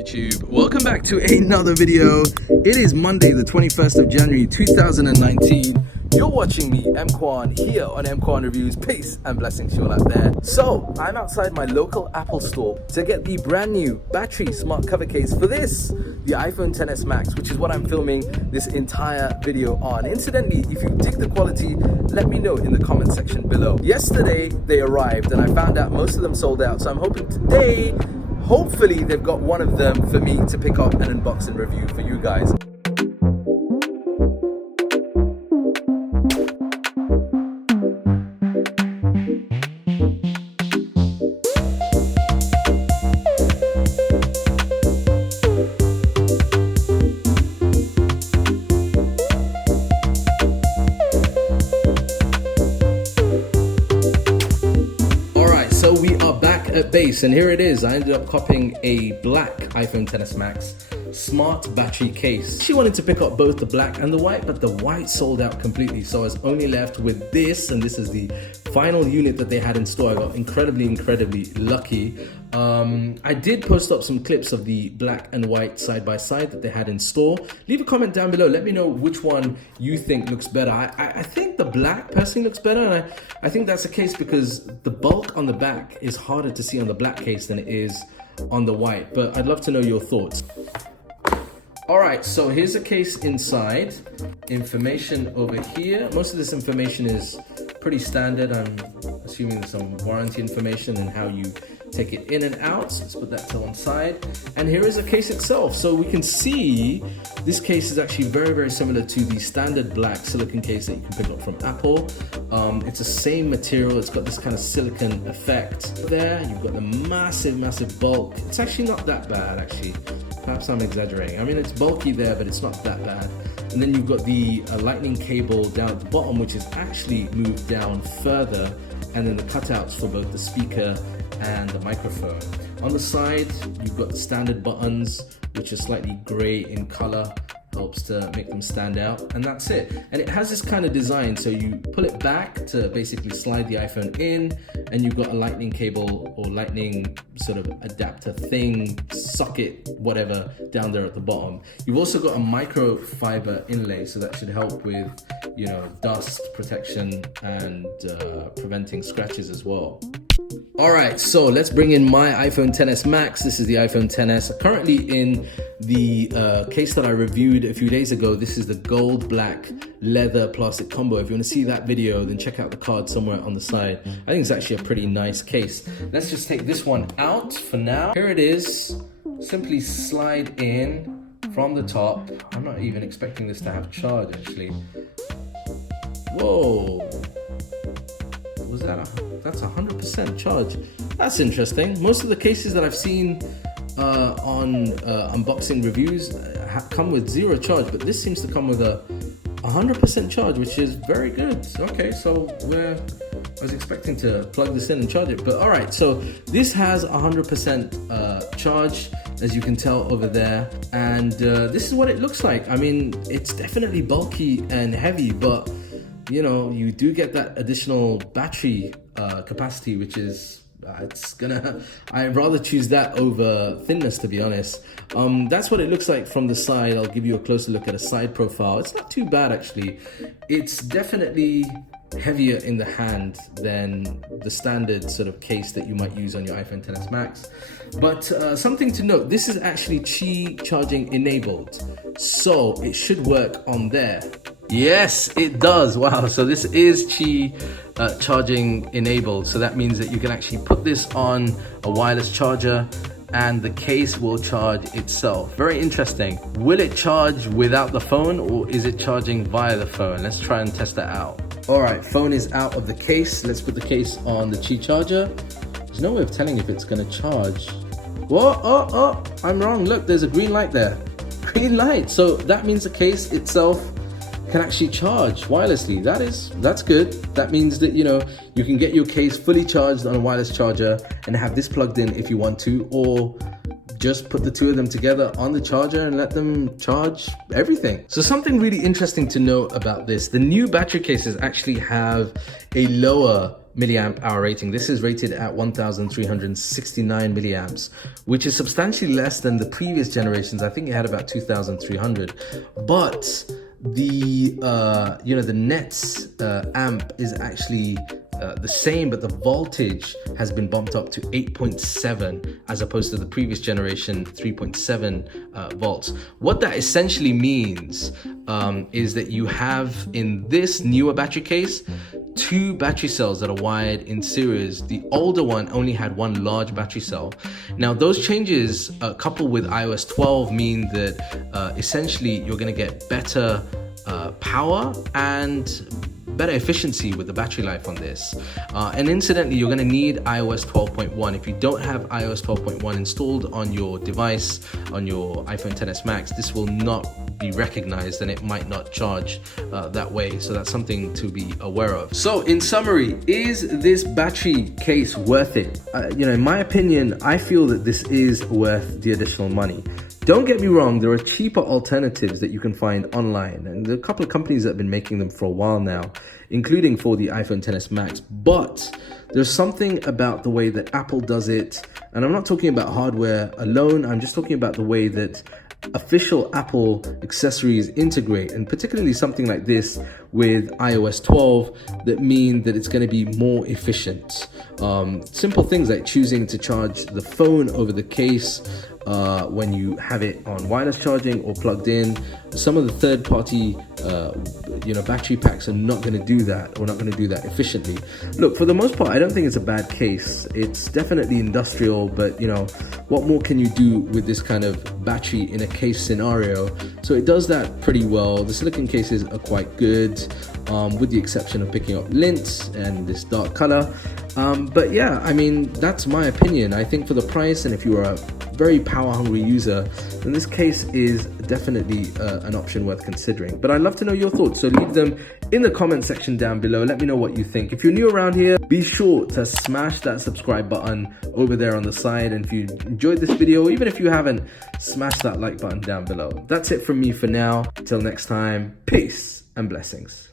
YouTube? Welcome back to another video. It is Monday the 21st of January 2019. You're watching me, EMKWAN, here on EMKWAN Reviews. Peace and blessings to you all out there. So, I'm outside my local Apple store to get the brand new battery smart cover case for this, the iPhone XS Max, which is what I'm filming this entire video on. Incidentally, if you dig the quality, let me know in the comment section below. Yesterday, they arrived and I found out most of them sold out. So I'm hoping today, hopefully they've got one of them for me to pick up and unbox and review for you guys. So we are back at base, and here it is. I ended up copying a black iPhone XS Max smart battery case. She wanted to pick up both the black and the white, but the white sold out completely. So I was only left with this, and this is the final unit that they had in store. I got incredibly lucky. I did post up some clips of the black and white side by side that they had in store. Leave a comment down below. Let me know which one you think looks better. I think the black personally looks better, and I think that's the case because the bulk on the back is harder to see on the black case than it is on the white, but I'd love to know your thoughts. Alright, so here's a case inside. Information over here. Most of this information is pretty standard. I'm assuming there's some warranty information and how you take it in and out. So let's put that to one side. And here is the case itself. So we can see this case is actually very similar to the standard black silicone case that you can pick up from Apple. It's the same material. It's got this kind of silicone effect there. You've got the massive bulk. It's actually not that bad, actually. Perhaps I'm exaggerating. I mean, it's bulky there, but it's not that bad. And then you've got the lightning cable down at the bottom, which is actually moved down further, and then the cutouts for both the speaker and the microphone. On the side, you've got the standard buttons, which are slightly gray in color. Helps to make them stand out, and that's it. And it has this kind of design, so you pull it back to basically slide the iPhone in, and you've got a lightning cable or lightning sort of adapter thing, socket, whatever, down there at the bottom. You've also got a microfiber inlay, so that should help with, you know, dust protection and preventing scratches as well. Alright, so let's bring in my iPhone XS Max. This is the iPhone XS, currently in the case that I reviewed a few days ago. This is the gold black leather plastic combo. If you want to see that video, then check out the card somewhere on the side. I think it's actually a pretty nice case. Let's just take this one out for now. Here it is. Simply slide in from the top. I'm not even expecting this to have charge, actually. Whoa. Was that's 100% charge. That's interesting. Most of the cases that I've seen on unboxing reviews come with 0 charge, but this seems to come with a 100% charge, which is very good. Okay, so I was expecting to plug this in and charge it, but all right. So this has 100% charge, as you can tell over there, and this is what it looks like. I mean, it's definitely bulky and heavy, but you know, you do get that additional battery capacity, which is, I'd rather choose that over thinness, to be honest. That's what it looks like from the side. I'll give you a closer look at a side profile. It's not too bad, actually. It's definitely heavier in the hand than the standard sort of case that you might use on your iPhone XS Max. But something to note, this is actually Qi charging enabled, so it should work on there. Yes, it does. Wow, so this is Qi charging enabled, so that means that you can actually put this on a wireless charger and the case will charge itself. Very interesting. Will it charge without the phone, or is it charging via the phone? Let's try and test that out. All right, phone is out of the case. Let's put the case on the Qi charger. There's no way of telling if it's gonna charge. Whoa, oh, I'm wrong. Look, there's a green light there. Green light. So that means the case itself can actually charge wirelessly. That's good. That means that, you know, you can get your case fully charged on a wireless charger and have this plugged in if you want to, or just put the two of them together on the charger and let them charge everything. So something really interesting to note about this, the new battery cases actually have a lower milliamp hour rating. This is rated at 1,369 milliamps, which is substantially less than the previous generations. I think it had about 2,300, but the the nets amp is actually the same, but the voltage has been bumped up to 8.7 as opposed to the previous generation 3.7 volts. What that essentially means is that you have in this newer battery case 2 battery cells that are wired in series. The older one only had 1 large battery cell. Now those changes coupled with iOS 12 mean that essentially you're going to get better power and better efficiency with the battery life on this. And incidentally, you're going to need iOS 12.1. If you don't have iOS 12.1 installed on your device, on your iPhone XS Max, this will not be recognized and it might not charge that way. So that's something to be aware of. So in summary, is this battery case worth it? In my opinion, I feel that this is worth the additional money. Don't get me wrong, there are cheaper alternatives that you can find online, and there are a couple of companies that have been making them for a while now, including for the iPhone XS Max, but there's something about the way that Apple does it, and I'm not talking about hardware alone, I'm just talking about the way that official Apple accessories integrate, and particularly something like this with iOS 12 that mean that it's going to be more efficient. Simple things like choosing to charge the phone over the case when you have it on wireless charging or plugged in. Some of the third-party battery packs are not going to do that, or not going to do that efficiently. Look, for the most part, I don't think it's a bad case. It's definitely industrial, but what more can you do with this kind of battery in a case scenario? So it does that pretty well. The silicone cases are quite good, with the exception of picking up lint and this dark color. But yeah, I mean, that's my opinion. I think for the price, and if you are a very power hungry user, then this case is definitely an option worth considering. But I'd love to know your thoughts, so leave them in the comment section down below. Let me know what you think. If you're new around here, be sure to smash that subscribe button over there on the side, and if you enjoyed this video, or even if you haven't, smash that like button down below. That's it from me for now. Till next time, peace and blessings.